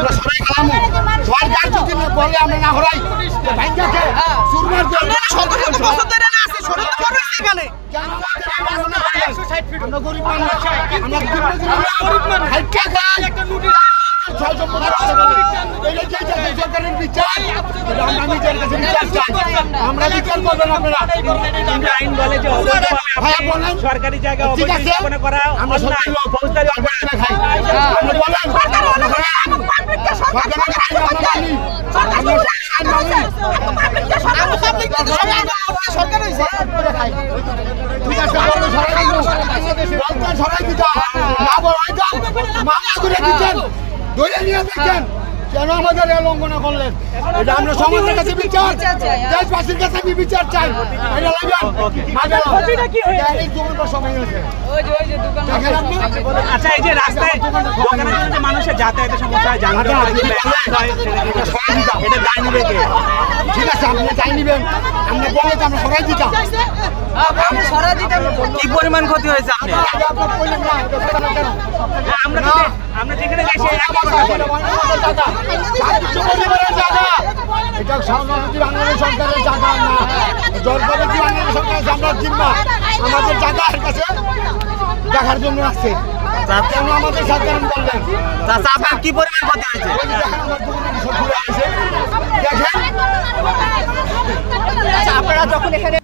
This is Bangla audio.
আমরা সবাই খালামু সরকার যদি না বলে আমরা না হরাই ভাঙ্গা কে সুরমার জন্য শত শত বছর ধরে না আছে ছোট তো বড় হইছে এখানে আমরা গরিব মানুষ আমরা গরিব মানুষ হাইটা গায় একটা নোটিশ ছয় সম্পদ আছে বলে এই যে সরকারের বিচার আমরা বিচার কাছে বিচার চাই আমরা বিচার করবেন আপনারা আইন বলে যে ভাই বলেন সরকারি জায়গা অবৈধ করা আমরা সবাই ফৌজদারি অবৈধ খাই আমরা বলেন সরকার হলো পাবলিককে সরকার সরকার হইছে ঠিক আছে আমরা সরাই দিব বলতেন সরাই দিতে না বলাই দাও মামলা করে দিতেন দইয়ে নিয়ে দেখেন কেন আমাদের লঙ্ঘনা করলেন এটা আমরা সমাজের কাছে বিচার দেশবাসীর কাছে বিচার চাই এটা লাগবেন এই দোকানটা সময় হয়েছে আচ্ছা এই যে রাস্তায় দোকানের জন্য যে মানুষের যাতায়াতের সমস্যা হয় এটা দায় নিবে কে? ঠিক আছে আপনি চাই নিবেন আমরা বলে তো আমরা সরাই দিতাম কি পরিমাণ ক্ষতি হয়েছে আপনি আমরা যেখানে যাই সেই একই কথা বলে। এটা বাংলাদেশ সরকারের জায়গা না জলপাইগুড়ি বাংলাদেশ সরকারের আমরা জিম্মা আমাদের জায়গার কাছে দেখার জন্য আসছে কেন আমাদের সরকার বললেন আপনার কি পরিমাণ ক্ষতি হয়েছে? দেখেন আপনারা যখন এখানে